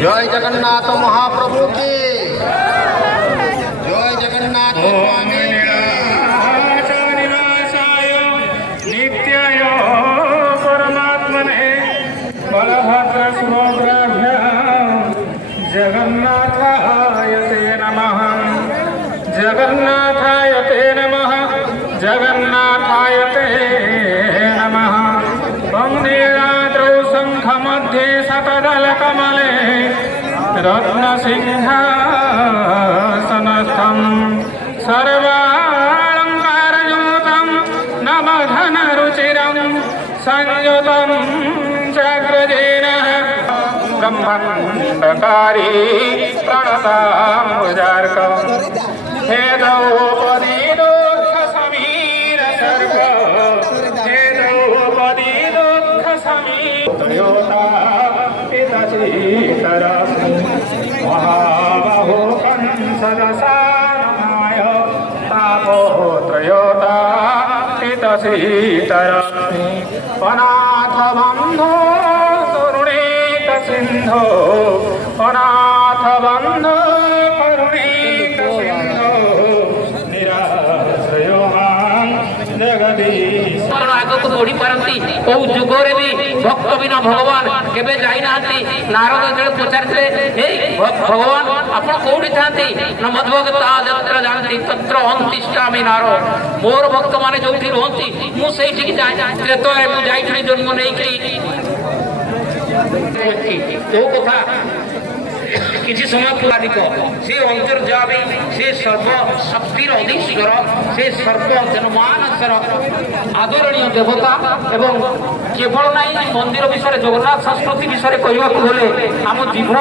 जय जगन्नाथ महाप्रभु की जय जगन्नाथ स्वामी नित्याय परमात्मने बलभद्र सुभद्राभ्यां जगन्नाथाय ते नमः जगन्नाथाय ते नमः जगन्नाथाय ते नमः वन्दे शङ्खमध्ये शतदलकमले रत्नसिंहासनस्थं सर्वालङ्कारयुतं नवधनरुचिरं संयुतं चक्रजेन ब्रह्माण्डकारी प्रणताम्बुजार्कं हे द्रौपदी दुःखसमीर सर्व हे द्रौपदी दुःखसमीर महाबाहो कंसदशानमाय तापोत्रयोता सीतरश्मि अनाथ बन्धो करुणीक सिन्धो अनाथ बन्धो करुणीक सिन्धो निराश्रयो मां जगदीश आगक बढ़ी पारती कौ जुगरे भी भक्त बिना भगवान केबे जाई नांती नारद जल पचारले हे भगवान आपण कोठी थांती न मध्वगता जत्र जानती तत्र अंतिष्ठामि नारो मोर भक्त माने जोठी रहंती मु सेठी की जाय त्रेतोय मु जाईथि जन्म नै की तो कथा किसी समय पुराधिक से अंतर्जामी से सर्व शक्तिर अधीश्वर से सर्व जनमानसर आदरणीय देवता एवं केवल नाई मंदिर विषय जगन्नाथ संस्कृति विषय कहवाक गले आम जीभ